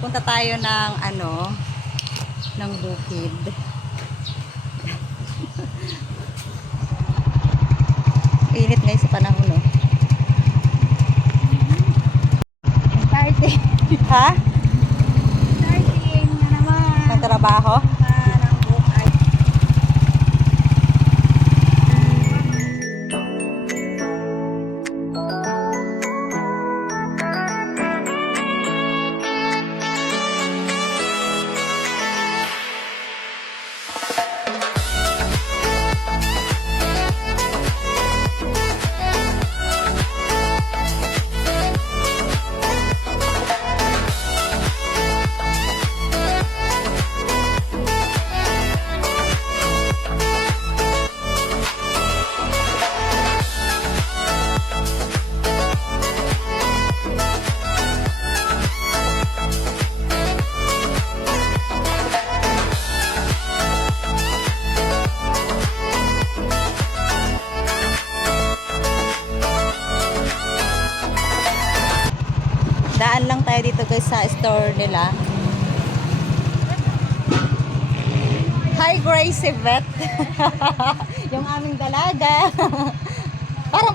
Pupunta tayo ng ano, ng bukid. Init ngayon sa panahon, no? Party. Ha? Partying na naman. Ang trabaho?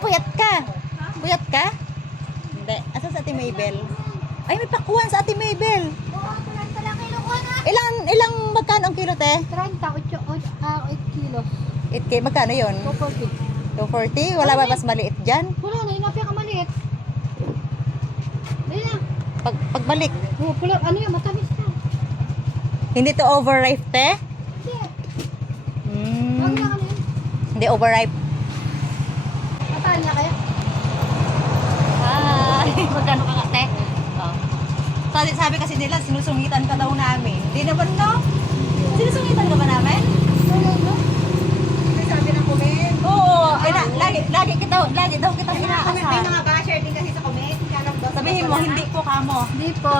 Puyat ka. Puyat ka? Hindi. Asa sa Ate Mabel? Ay, may pakuan sa Ate Mabel. Kilo. Ilang, ilang magkano ang kilo, te? 30, 8, 8 kilos. 8K, magkano yun? 240? 240. Wala ba mas maliit dyan? Wala na, inapya ka maliit. Dali na. Pag, pagbalik. Oh, pula, ano yan, matamis na. Hindi to overripe, te? Hindi. Kami. Hindi overripe. Pataan niya kaya? Hi! Magkano ka kate? Oh. Sabi, sabi kasi nila, sinusungitan ka daw namin. Hindi naman, no? Sinusungitan ka ba namin? Na. sabi ng comment. Oo. Ay, na, lagi, lagi kita, lagi daw kita May inaasar. mga basher din kasi sa comment. Kaya lang daw Sabihin mo, hindi po kamo. Hindi po.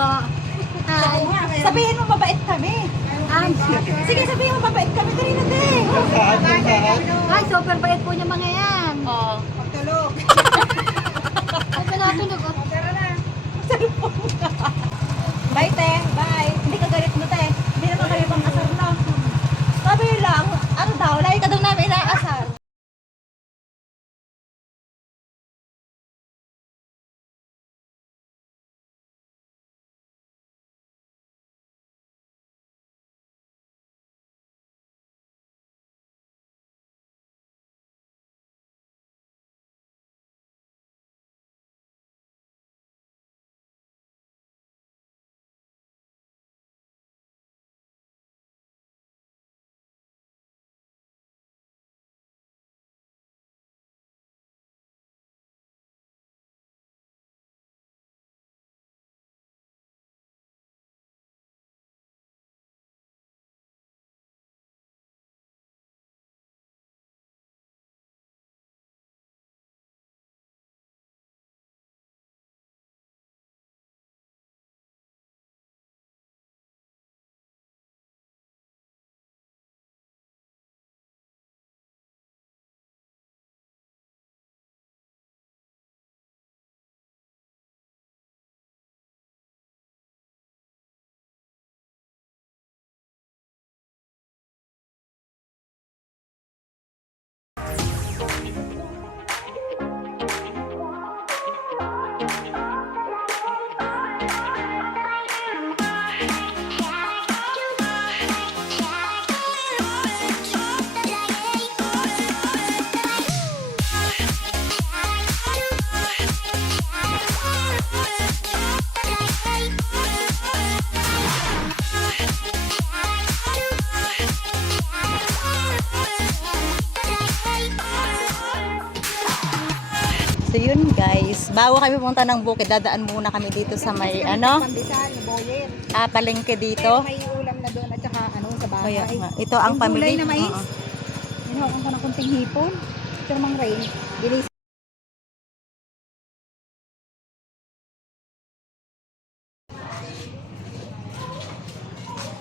Ay. Sabihin mo, mabait kami. Ay, Sige, sabihin mo, mabait kami. Dali na, te. Mga basher kami no. ay, super bait po niya mga yan. Oo. Pagtulog. Ay, pinatunog. oh. Na. Bye, te. Bye. Hindi ka galit mo, te. Hindi naman kayo pang asar, no? Sabi lang, ano daw, lagi ka daw namin inaasar. So bago kami pumunta ng bukid, dadaan muna kami dito sa may ano, Pandesal, boyer. ah, palengke dito. may ulam na doon at saka ano sa bahay. Kaya nga, ito ang Yung pamilya. gulay na mais. Hinawakan ko ng kunting hipon. Sir Mang Ray. Bilis.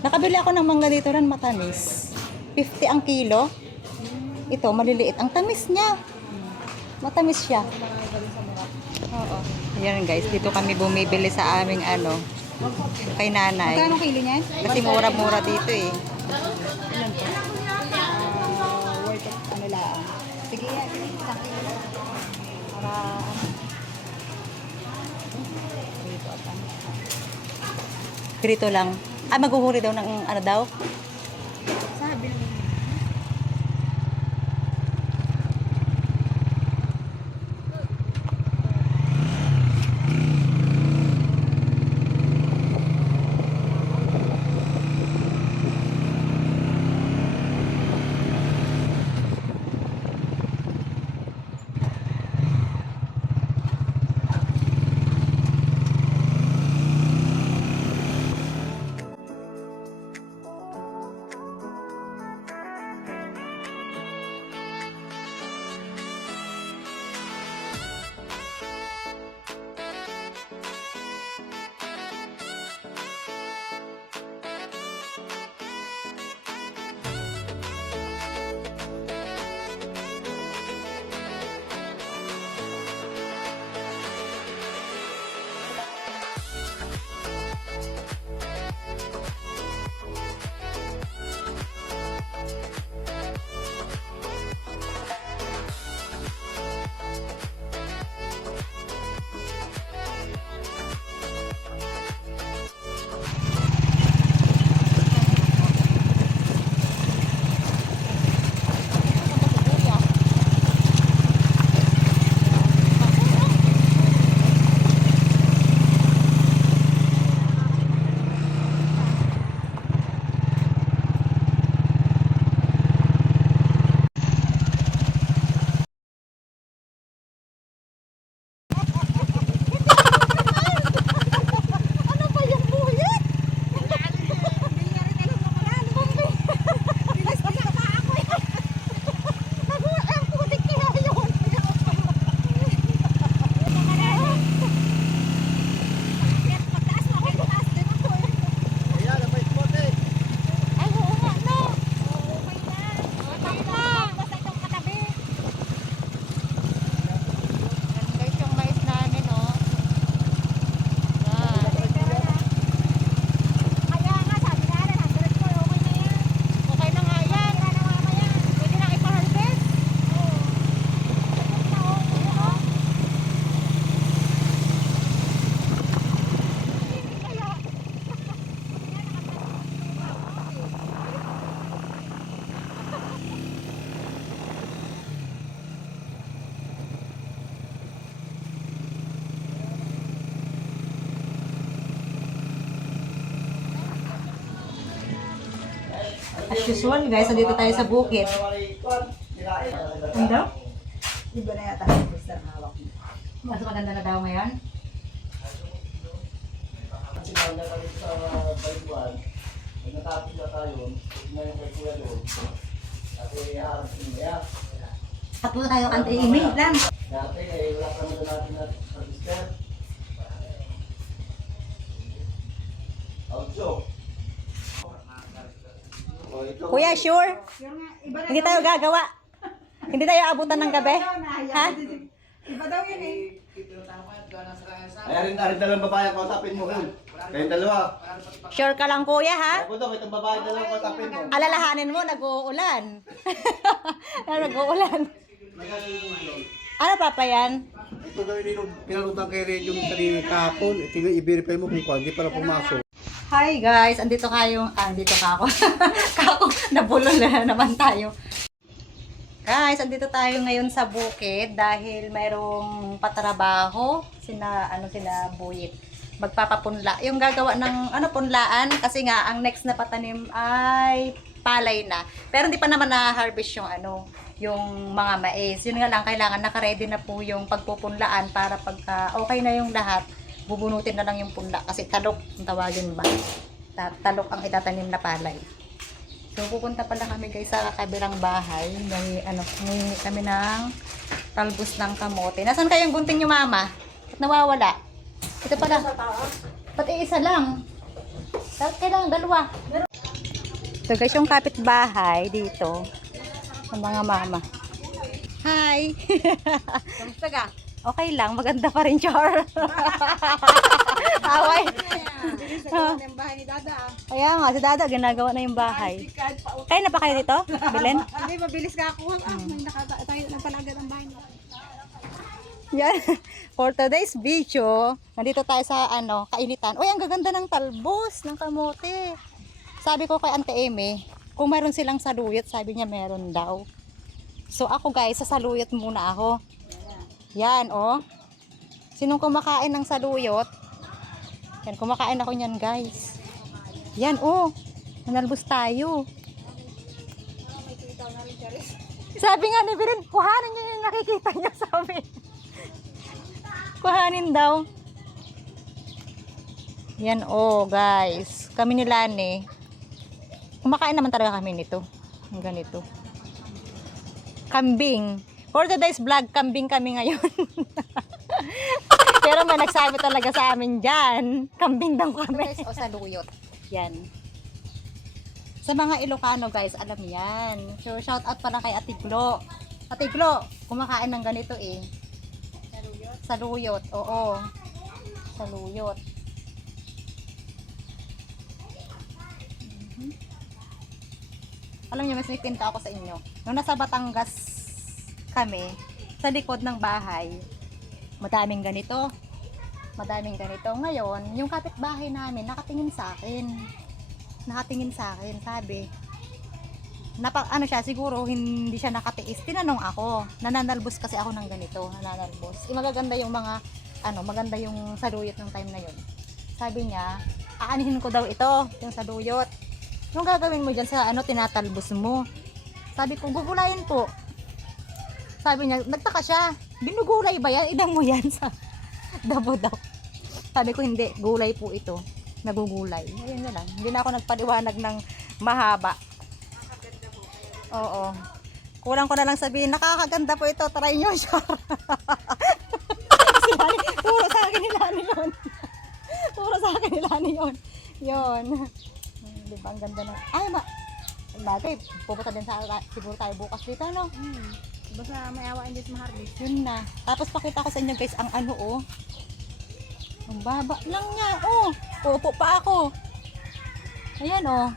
Nakabili ako ng mangga dito rin matamis. 50 ang kilo. Ito, maliliit. Ang tamis niya. Matamis siya. Oo. Ayan guys, dito kami bumibili sa aming ano, Kay nanay. Magkano kilo niyan? Kasi mura-mura dito eh. Ilan po? Ah, worth it, ano lang. Sige. Sige, isang kilo. Para, ano. Pirito lang. Ah, maghuhuli daw ng ano daw? As usual, guys, nandito tayo sa bukid. Ano daw? Iba na yata ang gusto ng hawak mo. Mas maganda na daw ngayon. Kasi kami sa pag natapos na tayo, ngayon kay Kuya doon. Kasi iharap mo ya. Tatlo na tayo kante email lang. Dati eh, wala pa naman natin na register. Audio. Oh, ito. Kuya, sure? Yung iba na Hindi tayo gagawa. Hindi tayo abutan ng gabi. Ha? Iba daw yun eh. Ay, arin, arin dalang babae ang kausapin mo, Hul. Kayong dalawa. Sure ka lang, kuya, ha? Ay, Budong, itong babae dalang kausapin mo. Alalahanin mo, nag-uulan. nag-uulan. Ano papa yan? Ito daw yung pinalutang kay Red yung kanina kahapon. Ito yung i-verify mo kung kung hindi para pumasok. Hi guys, andito kayo. Ah, andito ka ako. Kako, nabulol na naman tayo. Guys, andito tayo ngayon sa bukid dahil mayroong patrabaho sina ano sila buyit. Magpapapunla. Yung gagawa ng ano punlaan kasi nga ang next na patanim ay palay na. Pero hindi pa naman na-harvest yung ano, yung mga mais. Yun nga lang kailangan naka-ready na po yung pagpupunlaan para pagka okay na yung lahat, bubunutin na lang yung punla kasi talok ang tawagin ba. Ta- talok ang itatanim na palay. So, pupunta pala kami guys sa kabilang bahay. May, ano, humingi kami ng talbos ng kamote. Nasaan kayong gunting yung mama? Ba't nawawala? Ito pala. Ba't isa lang? Kailangan dalawa. So guys, yung kapitbahay dito. Ng mga mama. Hi! Kamusta ka? Okay lang, maganda pa rin, Char. Away. Bilis na gawa ng bahay ni Dada. ah. Kaya nga, si Dada, ginagawa na yung bahay. Kaya na pa kayo dito, Belen? Hindi, mabilis ka ako. Ah, nakata tayo nagpalaga ng bahay niya. Yan. For today's video, nandito tayo sa ano, kainitan. Uy, ang gaganda ng talbos, ng kamote. Sabi ko kay Ante Eme, kung meron silang saluyot, sabi niya meron daw. So ako guys, sa saluyot muna ako. Yan, oh. Sinong kumakain ng saluyot? Yan, kumakain ako niyan guys. Yan, oh. Nanalbos tayo. Sabi nga ni Birin, kuhanin niyo yung nakikita niyo sa amin. Kuhanin daw. Yan oh, guys. Kami ni Lani. Kumakain naman talaga kami nito. Ganito. Kambing. For today's vlog, kambing kami ngayon. Pero may nagsabi talaga sa amin dyan. Kambing daw kami. o sa luyot. Yan. Sa mga Ilocano guys, alam yan. So shout out pala kay Ate Glo. Ate Glo, kumakain ng ganito eh. Saluyot, oo. Saluyot. Mhm. Alam niyo, mas may pinta ako sa inyo. Nung nasa Batangas kami, sa likod ng bahay, madaming ganito. Madaming ganito. Ngayon, yung kapitbahay namin, nakatingin sa akin. Nakatingin sa akin, sabi, napa, ano siya, siguro hindi siya nakatiis. Tinanong ako, nananalbos kasi ako ng ganito, nananalbos. Eh, magaganda yung mga, ano, maganda yung saluyot ng time na yun. Sabi niya, aanihin ko daw ito, yung saluyot. Yung gagawin mo dyan sa, ano, tinatalbos mo. Sabi ko, gugulayin po. Sabi niya, nagtaka siya, binugulay ba yan? Idang mo yan sa dabo daw. Sabi ko, hindi, gulay po ito. Nagugulay. Ayun na lang. Hindi na ako nagpaliwanag ng mahaba. Oo. Kulang ko na lang sabihin, nakakaganda po ito, try nyo Lani, puro sa akin ni Lani puro sa akin ni Lani yun. Yun. Di ba, ang ganda na. Ay, ma. Bagay, pupunta din sa, siguro tayo bukas dito, no? Hmm. Basta may awain din sa Harvey. Yun na. Tapos pakita ko sa inyo guys, ang ano, oh. Ang baba lang niya, oh. Pupo pa ako. Ayan, oh.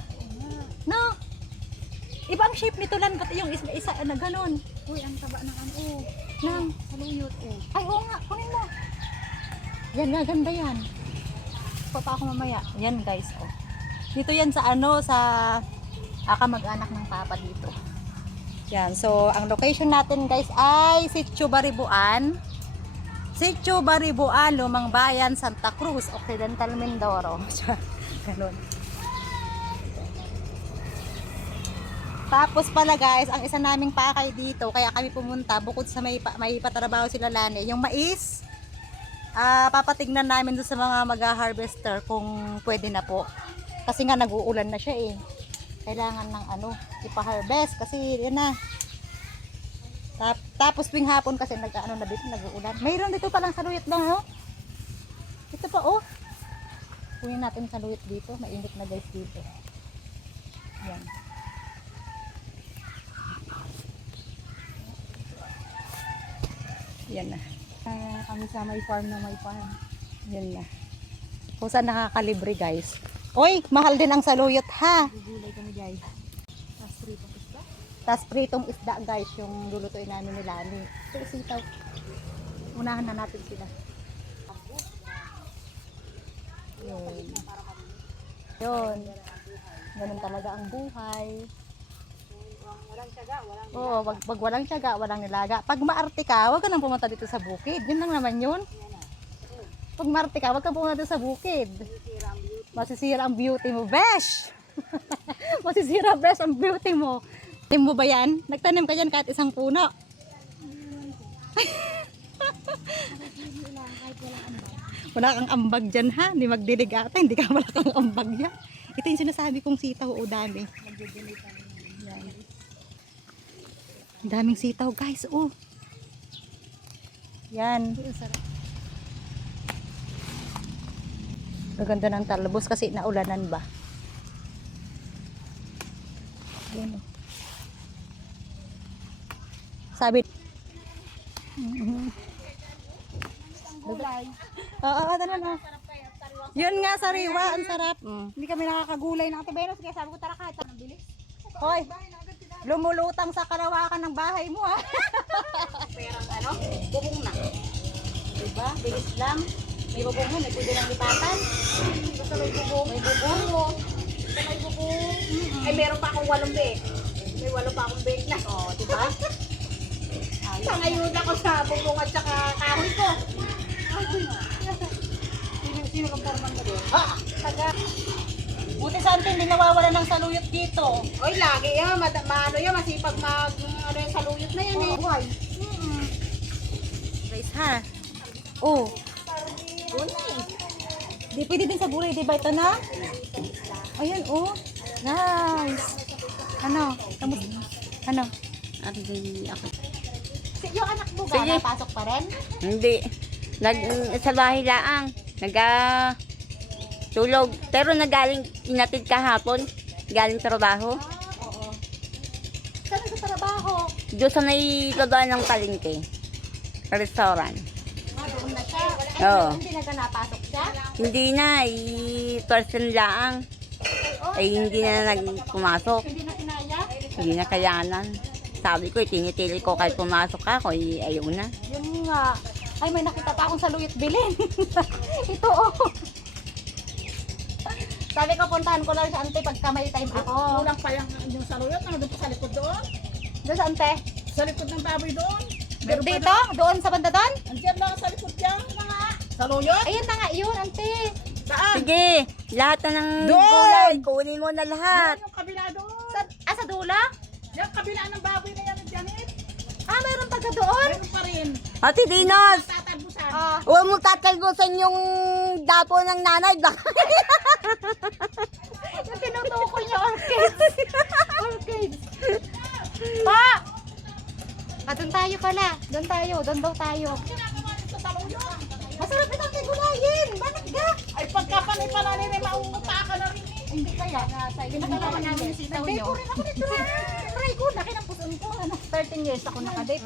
No. Ibang shape nito lang, ba't yung isa, isa na ganun? Uy, ang taba ng ano. Oh, Nang, saluyot. Oh. ay, oo nga, kunin mo. Yan nga, ganda yan. Pa pa ako mamaya. Yan guys, oh. Dito yan sa ano, sa aka mag-anak ng papa dito. Yan, so ang location natin guys ay Sitio Baribuan. Sitio Baribuan, Lumang Bayan, Santa Cruz, Occidental Mindoro. Ganun. Tapos pala guys, ang isa naming pakay dito, kaya kami pumunta, bukod sa may, may patrabaho sila Lani, yung mais, ah papatignan namin doon sa mga mag-harvester kung pwede na po. Kasi nga nag-uulan na siya eh. Kailangan ng ano, ipa-harvest kasi yun na. Tap, tapos tuwing hapon kasi nag ano na dito, nag-uulan. Mayroon dito palang saluyot lang, oh. Ito pa, oh. Kunin natin saluyot dito. Mainit na guys dito. Yan. Yan na. Kaya kami sa may farm na may farm. Yan na. Kung saan nakakalibre guys. Oy, mahal din ang saluyot ha. Gugulay kami guys. Tapos rito isda. Tapos pritong isda guys, yung lulutuin namin ni Lani. So, sitaw. Unahan na natin sila. Yun. Yun. Ganun talaga ang buhay. Walang tiyaga, walang Oo, wag, wag walang tiyaga, walang nilaga. Pag maarte ka, wag ka nang pumunta dito sa bukid. Yun lang naman yun. Pag maarte ka, wag ka pumunta dito sa bukid. Masisira ang beauty mo, besh! Masisira, besh, ang beauty mo. Tanim mo ba yan? Nagtanim ka dyan kahit isang puno. Wala kang ambag dyan ha. Hindi magdilig ata. Hindi ka wala kang ambag yan. Ito yung sinasabi kong sitaw o dami. Yan. Ang daming sitaw guys. Oh. Yan. Gaganda ng talbos kasi naulanan ba. Yan. oh. Sabi Mhm. Gulay. Oo, ano na. Yun nga, sariwa. Ang sarap. Mm. Hindi kami nakakagulay ng Ate Venus. Kaya sabi ko, tara kahit anong bilis. Hoy, lumulutang sa karawakan ng bahay mo ha. Perang ano, bubong na. Diba? Bilis lang. May bubong mo, may pwede lang lipatan. Basta may bubong. May bubong mo. Basta may bubong. Ay, meron pa akong walong bake. May walo pa akong bake na. O, diba? Pangayun ako sa bubong at saka kahoy ko. Sino, sino kang forman mo doon? Taga. Buti sa atin, hindi nawawala ng saluyot dito. Oy, lagi yan. Mad maano yan, masipag mag, ano yung saluyot na yan eh. Buhay. Guys ha. Oh. Di pwede din sa gulay, di ba ito na? Ayan, oh. Nice. Ano? Kamus ano? Si- Yung anak mo ba, Sige. napasok pa rin? Hindi. Nag, sa bahay laang. Naga tulog. Pero nagaling inatid kahapon. Galing trabaho. Oo. Saan sa trabaho? Doon sa may labaan ng palengke. Restaurant. Ah, doon na siya. Ay, Oo. Hindi na ka napasok siya? Hindi na. I-person laang. Ay hindi na nagpumasok. Hindi na kinaya? Hindi na kayanan. Sabi ko, tinitili ko kahit pumasok ako. Eh, ayaw na. Yun nga. Ay, may nakita pa akong saluyot bilin. ito, oh. Sabi ko, puntahan ko lang sa ante pagka may time ako. Kulang pa yung, yung saluyot. Ano doon sa likod doon? Doon sa ante. Sa likod ng baboy doon. Meron Dito? Doon sa banda doon? Andiyan lang sa likod. Saluyot? Ayun na nga yun, ante. Saan? Sige, lahat na ng Doon! gulay, kunin mo na lahat. Yan yung kabila doon. Sa, ah, sa dula? Yung kabila ng baboy na yan, Janet. Ah, mayroon taga doon? Meron pa rin. Ate Dinos, Tatabusan. Ah, huwag mo tatalbusan yung dapo ng nanay. Baka yung tinutukoy niya orchids. orchids. Pa! Ah, doon tayo pala. Doon tayo. Doon daw tayo. Sa saluyot. Masarap itong tigulayin. Bakit ka? Ay pagka panay-pananin ay mauunta ka na rin eh. Hindi kaya. Pinagalaman namin yung sitaw nyo. Deko rin ako nito. Try ko. Laki ng puson ko. Ano? 13 years ako nakadate.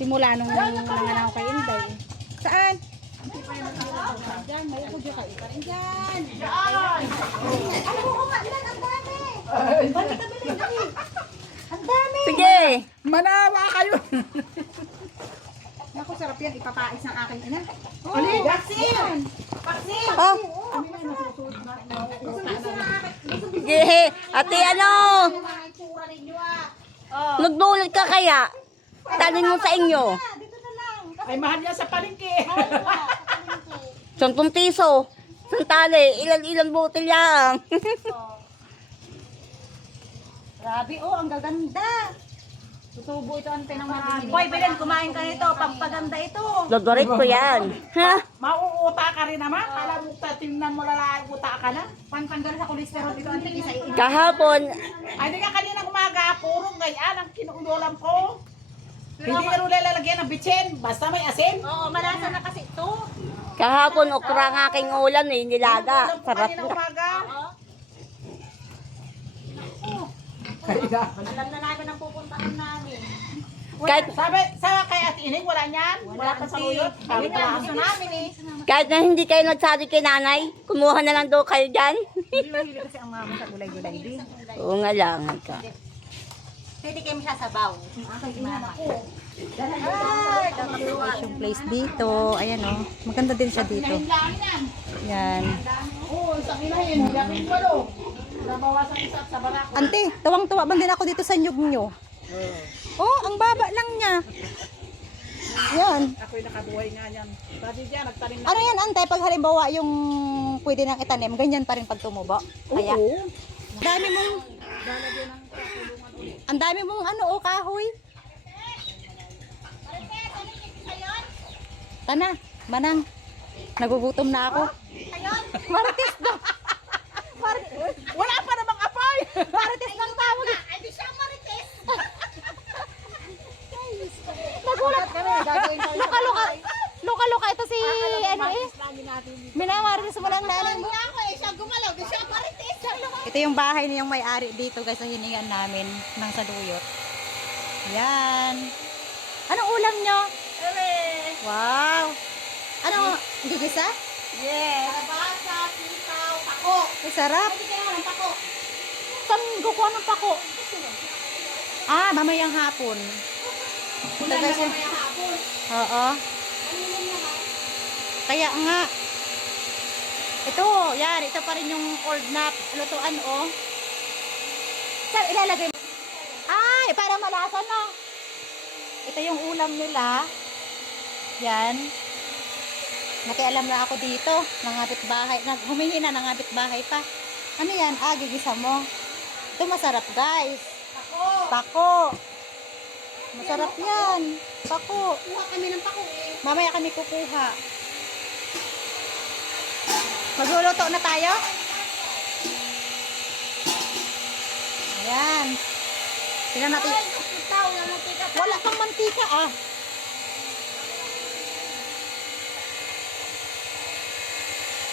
Simula nung nanganak ako kay Inday. Saan? Diyan, may upo dyan kayo. Karin dyan. Ano ko nga? Ilan? Ang dami. Balik ka bilhin. dali. Ang dami. Sige, Manawa kayo. Sarap yan. Ipapais ng aking ina. Ali, vaccine! Vaccine! oh, Kami na nasusunod na. sige. Ate ano, nagdulot ka kaya? Tanong mo sa inyo. Ay, mahal yan sa palengke. Sampung piso. Santali, ilan-ilan butil yan. Grabe, oh, ang gaganda. Tutubo ito ang pinang marami. Hoy, Belen, kumain ka nito. Pampaganda ito. Lodorit ko yan. Ha? Mauuta ka rin naman. Kala mo ta, tingnan mo lalaki, uta ka na. Pantanggal sa kolesterol dito. Ang tingin sa iyo. Kahapon, Ay, di ka kanina umaga, puro ngayon ang kinuulolam ko. Hindi ka rin lalagyan ng bitsin, basta may asin. Oo, malasa na kasi ito. kahapon okra ang aking ulam eh, nilaga. Sarap na. umaga. Alam na namin ang. Kahit, Sabi, sa kay Ate Ining, wala niyan? Wala pa sa luyot? Sabi ko lang gusto namin eh. kahit na hindi kayo nagsabi kay nanay, kumuha na lang daw kayo dyan. Hindi mahilig kasi ang mama sa gulay-gulay din. Oo nga lang. ka. Pwede kayo sasabaw. Ay, kakatuwa yung place dito. Ayan oh. Maganda din siya dito. Lang yan. Yan. Oo, sa kinahin, sa barak. Ante, tawang-tuwa man din ako dito sa nyug nyo. Oh, ang baba lang niya. Yan. Ako'y nakabuhay nga yan. Sabi diyan, nagtanim na. Ano yan, ante? Pag halimbawa yung pwede nang itanim, ganyan pa rin pag tumubo. Kaya, Oo. dami mong, ang dami mong ano, oh, kahoy. Tana, manang. Nagugutom na ako. Marites daw. Marites. Wala pa namang apoy! Marites lang tawag. Ay, di siya. Nagulat kami. Luka-luka. Luka-luka ito si, ano eh. Minamarites mo lang nanay mo. Eh. Ito yung bahay niyang may-ari dito guys, sa hiningan namin ng saluyot. Yan. Anong ulam nyo? Wow. Gigisa? Yes. Kalabasa, sitaw, pako. Ay, sarap. Hindi kayo ng pako. Saan kukuha ng pako? Ah, mamayang hapon. Wala Taga na siya. Oo. Kaya nga. Ito, yan. Ito pa rin yung old na lutuan, oh. Saan ilalagay mo? Ay, para malasa, no? Ito yung ulam nila. Yan. Nakialam na ako dito. Nangabit bahay. Humingi na nangabit bahay pa. Ano yan? Ah, gigisa mo. Ito masarap, guys. Pako. Pako. Masarap yan. Pako. Kuha kami ng pako eh. Mamaya kami kukuha. Magluluto na tayo? Ayan. Tingnan natin. Wala kang mantika ah.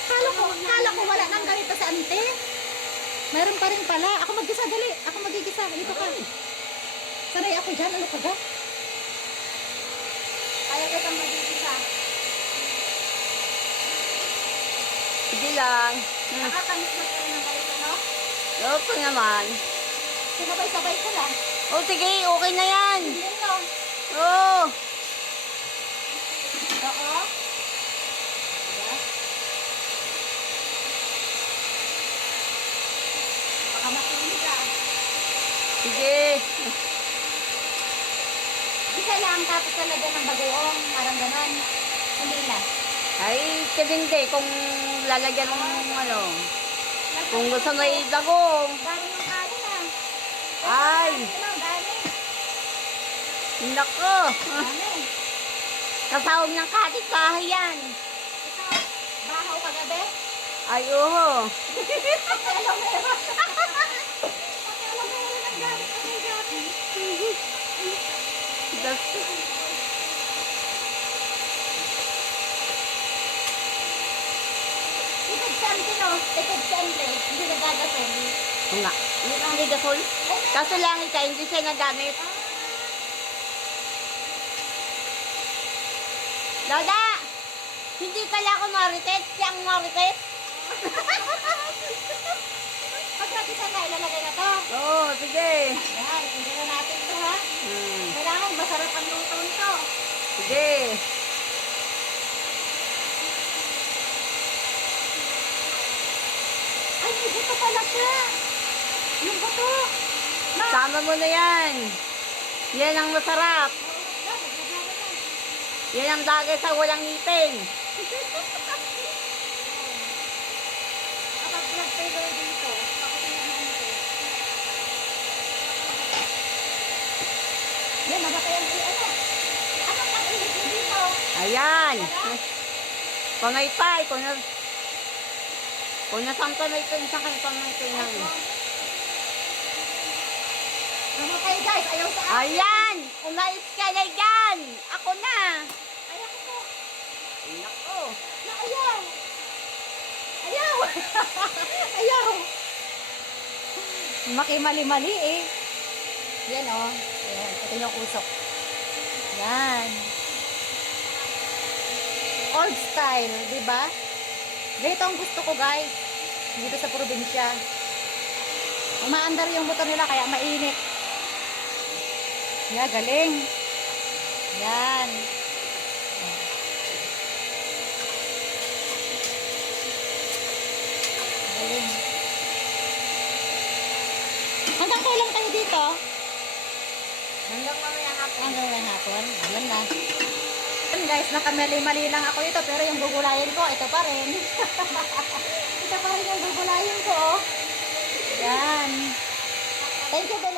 Kala ko, kala ko wala nang ganito sa ante. Meron pa rin pala. Ako maggisa, dali. Ako magigisa. Dito ka. Sanay ako dyan. Ano ka ba? Kaya kita magigisa. Sige lang. Hmm. Nakakamis na kayo ng ganito, no? Opo naman. Sinabay-sabay ko lang. Oh, sige, okay na yan. Hindi no. Oh. Oo. Baka matuloy ka. Sige. Isa lang tapos talaga ng bagoong. Parang ganon. Hindi na. Ay, depende kung lalagyan ng ano. Kung gusto mo idagong. Dami yung kanin ah. Ay, nako. Kasawag ng katit kahoy yan. Ito, bahaw kagabi. Ay. Alo meron. Alo Sante no. Ikot sante. Hindi nagagasin. Oo nga. Yun ang ligasol. Kaso lang ito, hindi siya nagamit. Lola! Hindi pala ako marites, siyang marites. Natin na ilalagay na to. Oo, sige. Yan, hindi na natin to ha. Hmm, Kailangan masarap ang luto nito. sige. Ay, may buto pala siya. Yung buto. Sama mo na yan. Yan ang masarap. Yan ang bagay sa walang ngipin. Kapag nag-flavor dito, ako tingnan ko. Yan, namatay ang ano. Ano ang ihip mo dito? Ayan. Pangaypay. Kung na... Kung na ito, isa kayo pangaypay ng... Namatay guys, ayaw sa akin. Ayan! Umalis ka na dyan! Ako na! Ayaw ko po. Nako! Na ayaw. Ayaw. ayaw. Makimali-mali eh. Yan oh. Yan. Ito yung usok. Yan. Old style, di ba? Dito ang gusto ko guys. Dito sa probinsya. Umaandar yung motor nila kaya mainit. Yeah, galing. Yan. Galing. Hanggang kailan kayo dito? Hanggang mamaya hapon. Hanggang may hapon. Ayan na. Yan guys, nakamali-mali lang ako ito pero yung gugulayin ko, ito pa rin. ito pa rin yung gugulayin ko. oh. Yan. Thank you, Bella.